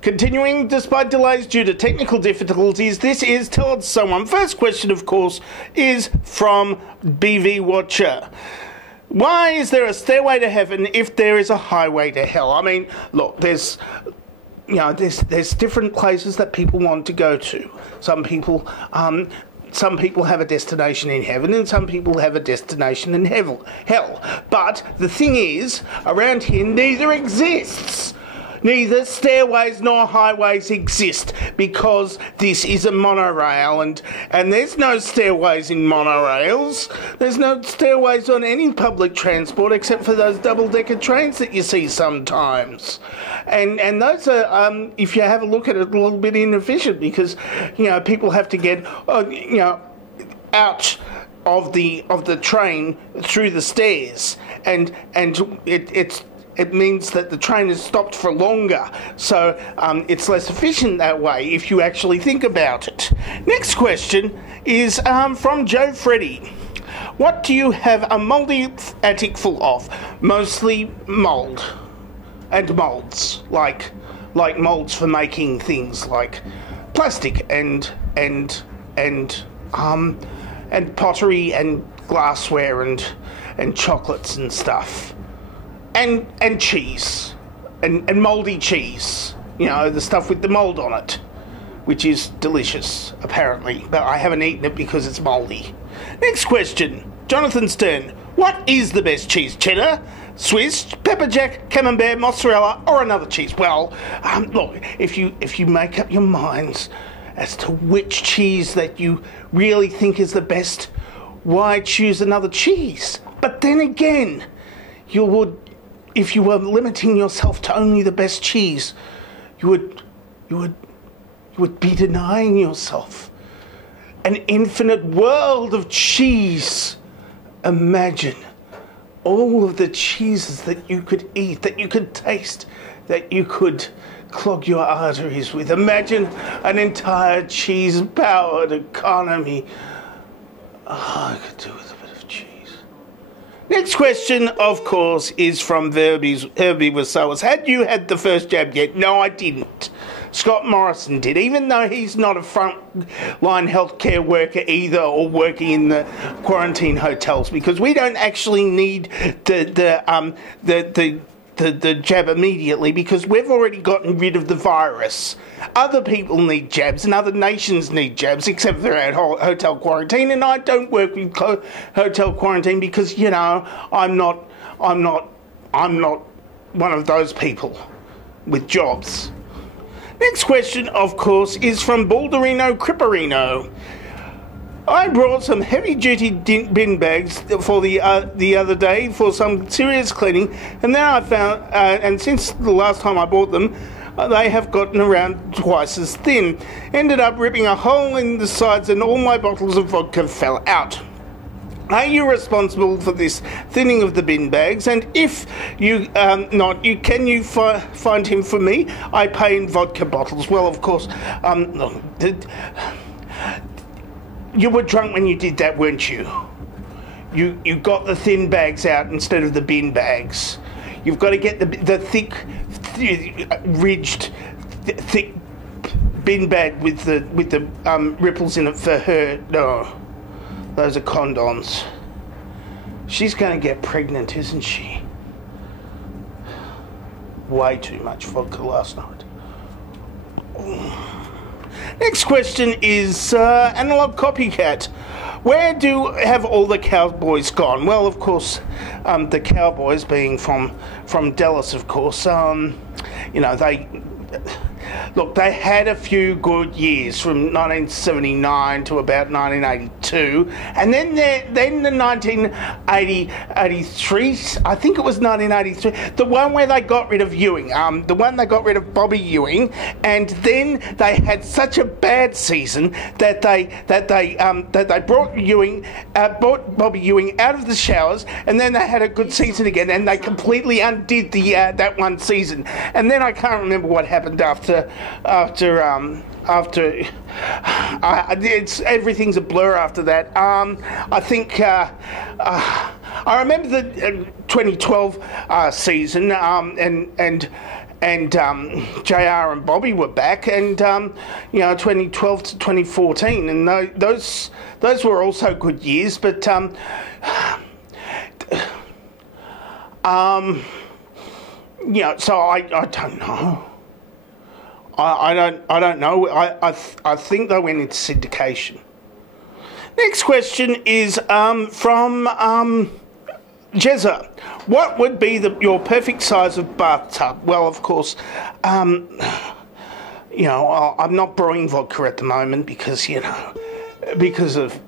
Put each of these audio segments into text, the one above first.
Continuing despite delays due to technical difficulties, this is Tell It to Someone. First question, of course, is from BV Watcher. Why is there a stairway to heaven if there is a highway to hell? I mean, look, there's different places that people want to go to. Some people have a destination in heaven and some people have a destination in hell. But the thing is, around here, neither exists. Neither stairways nor highways exist because this is a monorail and there's no stairways in monorails. There's no stairways on any public transport except for those double-decker trains that you see sometimes. And those are, if you have a look at it, a little bit inefficient because, people have to get, out of the train through the stairs and it means that the train is stopped for longer, so it's less efficient that way if you actually think about it. Next question is from Joe Freddy. What do you have a mouldy attic full of? Mostly mould and moulds, like moulds for making things like plastic and pottery and glassware and chocolates and stuff. And cheese, and mouldy cheese, the stuff with the mould on it, which is delicious, apparently, but I haven't eaten it because it's mouldy. Next question, Jonathan Stern. What is the best cheese? Cheddar, Swiss, pepperjack, camembert, mozzarella, or another cheese? Well, look, if you make up your minds as to which cheese that you really think is the best, why choose another cheese? But then again, if you were limiting yourself to only the best cheese, you would be denying yourself an infinite world of cheese. Imagine all of the cheeses that you could eat, that you could taste, that you could clog your arteries with. Imagine an entire cheese-powered economy. I could do with a bit of cheese. Next question, of course, is from Herbie Wasawas. Had you had the first jab yet? No, I didn't. Scott Morrison did, even though he's not a frontline healthcare worker either or working in the quarantine hotels, because we don't actually need the jab immediately because we've already gotten rid of the virus. Other people need jabs and other nations need jabs, except they're at hotel quarantine, and I don't work with hotel quarantine because, I'm not one of those people with jobs. Next question, of course, is from Balderino Cripperino. I brought some heavy-duty bin bags for the other day for some serious cleaning, and then I found, and since the last time I bought them, they have gotten around twice as thin. Ended up ripping a hole in the sides, and all my bottles of vodka fell out. Are you responsible for this thinning of the bin bags? And if you not, can you find him for me? I pay in vodka bottles. Well, of course, you were drunk when you did that, weren't you? You got the thin bags out instead of the bin bags. You've got to get the thick, ridged, thick bin bag with the ripples in it for her. No, those are condoms. She's going to get pregnant, isn't she? Way too much vodka last night. Next question is Analog Copycat. Where have all the cowboys gone? Well, of course, the cowboys being from Dallas, of course. They had a few good years from 1979 to about 1982, and then the 1983, I think it was 1983, the one where they got rid of Ewing, the one they got rid of Bobby Ewing, and then they had such a bad season that they brought Bobby Ewing out of the showers, and then they had a good season again, and they completely undid that one season, and then I can't remember what happened after everything's a blur after that. I think I remember the 2012 season, and JR and Bobby were back, and 2012 to 2014, and those were also good years. But so I don't know. I don't know. I think they went into syndication. Next question is from Jezza. What would be your perfect size of bathtub? Well, of course, I'm not brewing vodka at the moment because of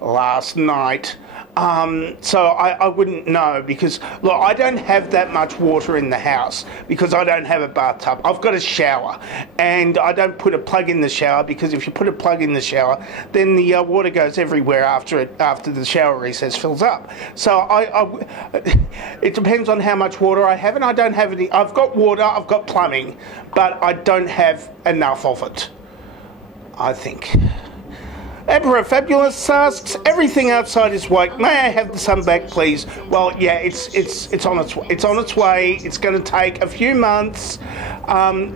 last night. So I wouldn't know, because look, I don't have that much water in the house because I don't have a bathtub. I've got a shower, and I don't put a plug in the shower, because if you put a plug in the shower, then the water goes everywhere after the shower recess fills up. So it depends on how much water I have, and I don't have any. I've got water, I've got plumbing, but I don't have enough of it, I think. Emperor Fabulous asks, everything outside is white. May I have the sun back, please? Well, yeah, it's on its way. It's going to take a few months.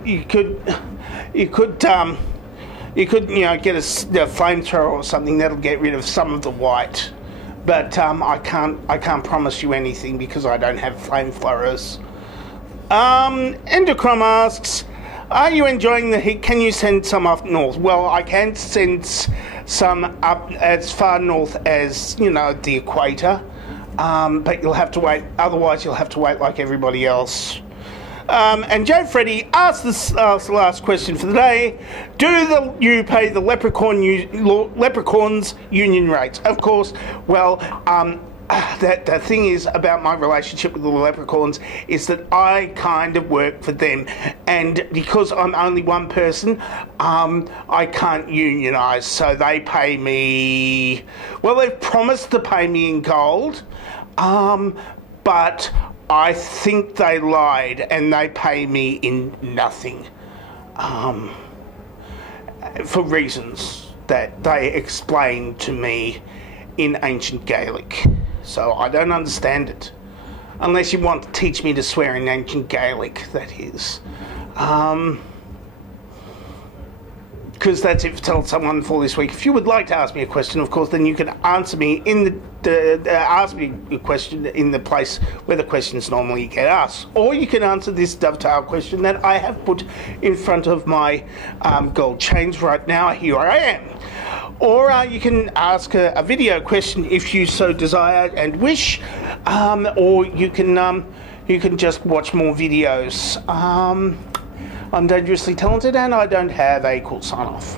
You could get a flamethrower or something that'll get rid of some of the white. But I can't promise you anything because I don't have flamethrowers. Endochrom asks, are you enjoying the heat? Can you send some up north? Well, I can send some up as far north as, the equator. But you'll have to wait. Otherwise, you'll have to wait like everybody else. And Joe Freddy asked the last question for the day. Do you pay the leprechauns union rates? Of course. Well, the thing is about my relationship with the leprechauns is that I kind of work for them, and because I'm only one person, I can't unionise, so they pay me, well, they've promised to pay me in gold, but I think they lied and they pay me in nothing, for reasons that they explained to me in ancient Gaelic. So I don't understand it. Unless you want to teach me to swear in ancient Gaelic, that is. Because that's it for Tell Someone for this week. If you would like to ask me a question, of course, then you can answer me ask me a question in the place where the questions normally get asked. Or you can answer this dovetail question that I have put in front of my gold chains right now. Here I am. Or you can ask a video question if you so desire and wish, or you can just watch more videos. I'm dangerously talented, and I don't have a cool sign off.